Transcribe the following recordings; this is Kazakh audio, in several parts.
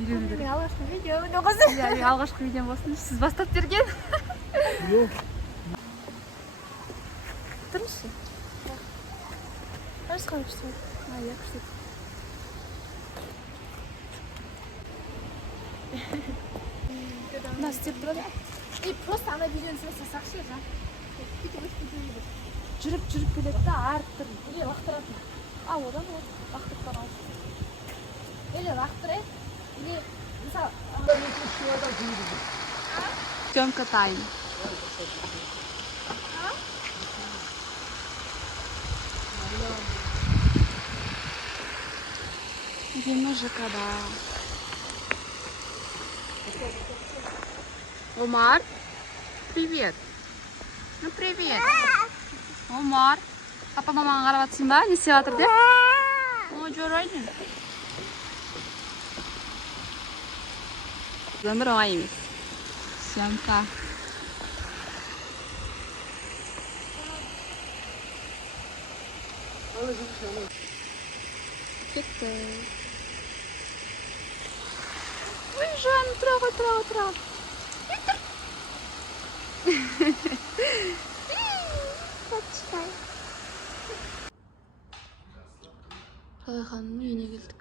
Менің алғашқы видео доғызым. Менің алғашқы видеом болсын. Сіз бастап берген. Тұрыңызшы. Қарсы қалыпсың. Я күшті. Мына істеп тұрады. И просто ана видеоны салсақшы, жа. Жүріп келеді да арттыр. Или лақтыратын. Одан лақтырып бара алшы. Или лақтырайық, или мысалы Съемка тайм. Идем ЖК-да. Омар, привет. Ну привет. Омар, папа мамаға қарап жатсың ба? Не істеп жатыр деп? Ой, жарайды. Өмір оңай емес. Съемка. Кетті. Ой, жаным, тұра ғой. Қалай ханымның үйіне келдік.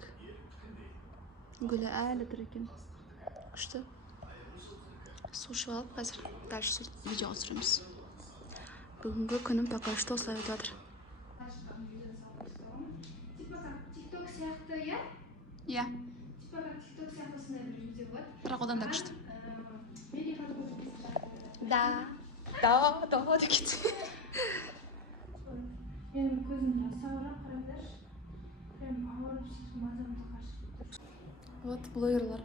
Гүлі әлі тұр екен. Күшті. Су ішіп алып, қазір дальше видео түсіреміз. Бүгінгі күнім пока что осылай өтіп жатыр. TikTok сияқты, я? Иә. Типа как TikTok сияқты сондай бір видео болады. Бірақ одан да күшті. Да. Да, деп кетті. Менің көзім сауырап қараңдаршы. Прям ауырып сөйтіп мазамды қашып. Вот блогерлар.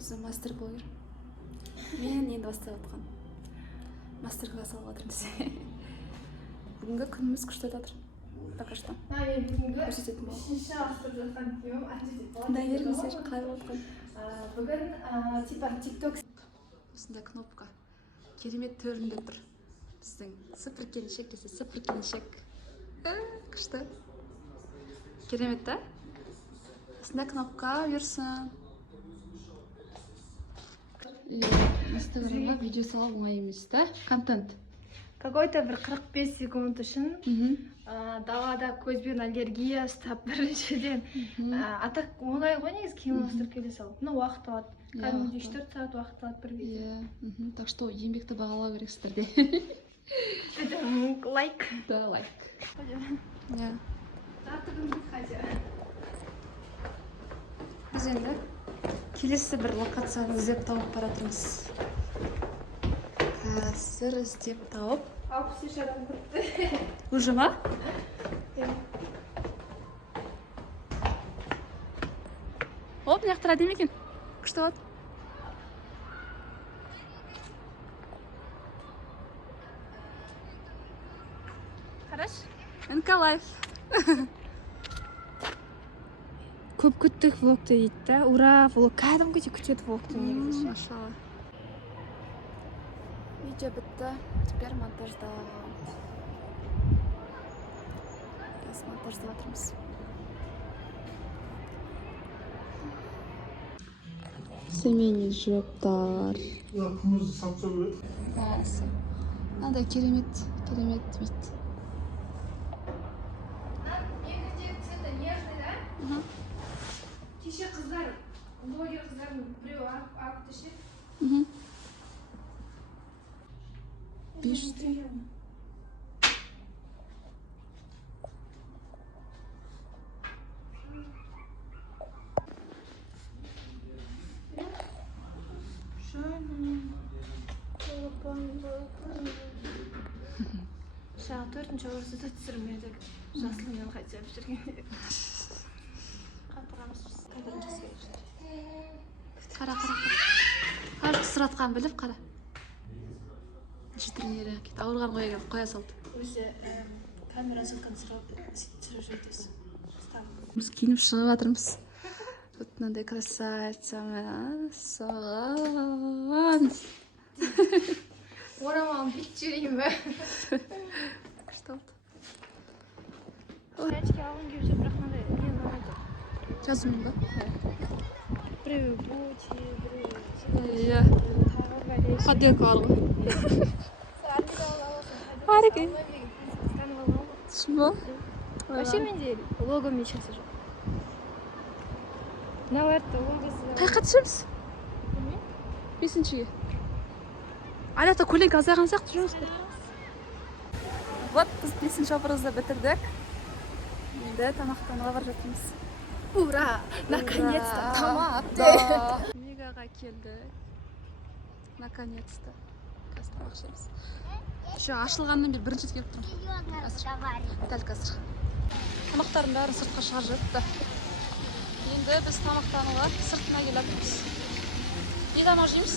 Біздің мастер-блогер. Мен енді бастап отқан. Мастер-класс алып жатырмыз. Бүгінгі күніміз күшті өтіп жатыр. Пока что. Мен бүгінгі Көрсететін болады. 3-ші авторып жатқан күйеуім айтып болады. Да, еріңіздер, қалай болып жатқан? Бүгін типа TikTok Осындай кнопка. Керемет төрінде тұр. Біздің супер келіншек десе, супер келіншек. Күшті. Керемет, да? Осындай кнопка берсін. Инстаграмға видео салу оңай емес, да? Контент. какой-то бір 45 секунд үшін далада көзбен аллергия ұстап біріншіден. Атақ оңай ғой негізі киім ауыстырып келе салу. Ну, уақыт алады. Кәдімгідей 3-4 сағат уақыт алады бір видео. Так что еңбекті бағалау керексіздерде. Лайк. Да, лайк. Тартығымды қазір. Біз енді келесі бір локацияны іздеп тауып баратырмыз. Қазір іздеп тауып. 63 адам көріпті. Уже ма? Оп, мына жақтар әдемі екен. Күшті болады. Қараш. НК Лайф. Көп күттік влогты дейді да. Ура, влог. Кәдімгідей күтеді влогты негізі. Машалла. Видео бітті. Теперь монтаждау. Біз монтаждап жатырмыз. Семейный жоқтар. Kırmızı sapsa böyle. Мынандай керемет вид. Екінші цвета нежный, да? Кеше қыздар, блогер қыздардың біреу алып тешеді. 500 теңге. Сағат 4-ші ауырсызда түсірмедік. Жасылымен қайтып жүрген. Қатырамыз. Қара. Қара қысыратқан біліп, қара. Жітірнері кет. Ауырған қоя салды. Өзі камера соққан түсіріп жүрдесі. Біз киініп шығып жатырмыз. Вот мынандай красавица. Соған. Орамалын бүйтіп жіберейін бе? Күшті болды. Сәншке алғым келіп жүр, бірақ мынандай не ұнамайды. жазуым да. Біреу боти, біреу Иә. Ходилка бар ғой. Бар екен. Шын ба? Вообще менде логомен ешнәрсе жоқ. Мыналарды логосы. Қай жаққа түсеміз? Бесіншіге. Аяқта көлеңке азайған сияқты жүрміз ғой. Вот біз 5-ші образды бітірдік. Енді тамақтануға бара жатырмыз. Ура! Наконец-то тамақ! Мегаға келдік. Наконец-то. Қазір тамақ ішеміз. Еще ашылғаннан бері бірінші рет келіп тұрмын. Дәл қазір. Тамақтардың бәрін сыртқа шығарып жатты. Енді біз тамақтануға сыртына келіп жатырмыз. Не тамақ жейміз?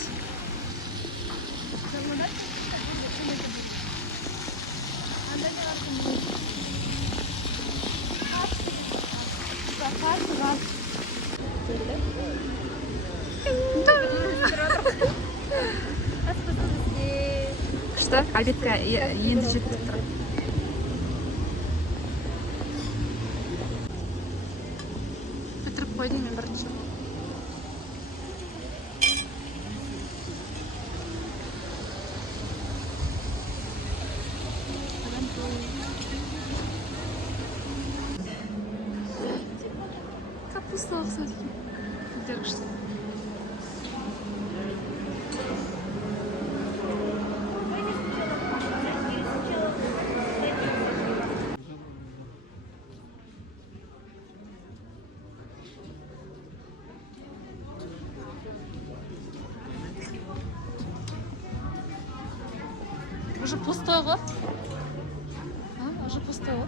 Күшті, әлбетте енді жетіп тұр. Бітіріп қойдың мен бірінші. Капуста ұқсайды екен. Өздері күшті. Уже пустой ғой. Уже пустой ғой.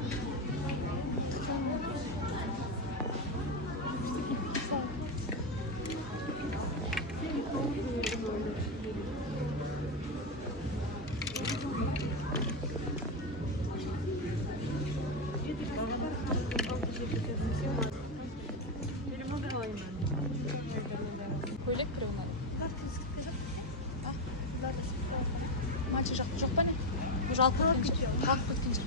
Көйлек біреуінен. Манча жақта жоқ па не? Уже алып кеткен жер. Алып кеткен жер.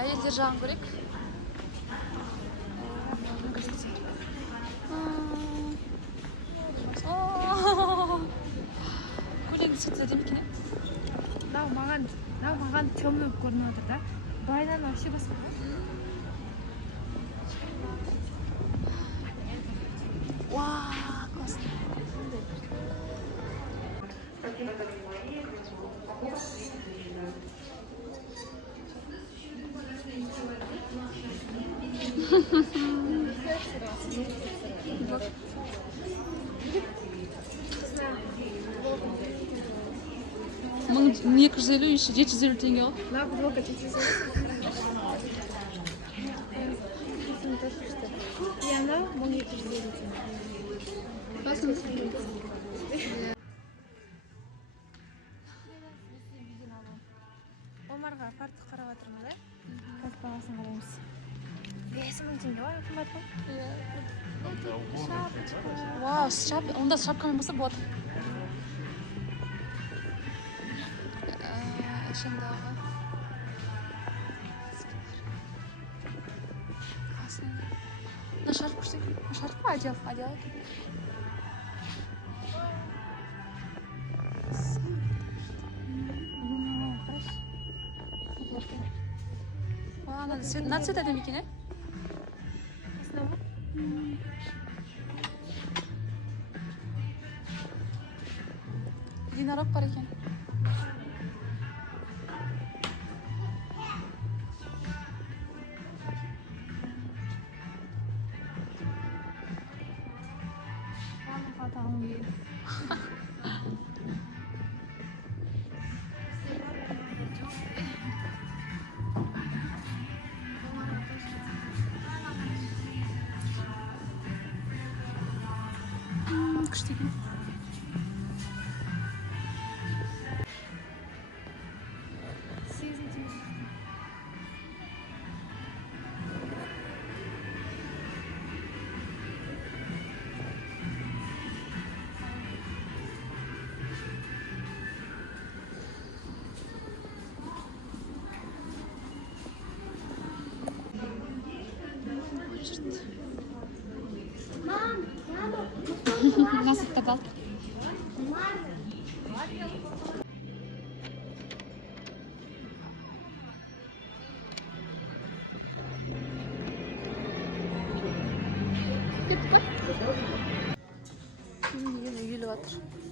Әйелдер жағын көрек. Көйлегін сетсе демекен е? маған темный көрініп отыр да. Байынан вообще басқа. Вау, классно. Мың 250, еще 750 теңге ғой. На футболка чексіз. Яна 1250 теңге. Омарға фартук қарап отырмыз, да? Қазір бағасын қараймыз. 5000 теңге ғой, қымбат қой. Вау, онда шапкамен болса болады. Ішіндағы. Мына шарф күшті екен. Шарф па, одеяло екен. На цвет әдемі екен, е? Единорог бар екен. Күшті екен. жүрді. Насыпта қалды. Кетіп қой. Үйіліп жатыр.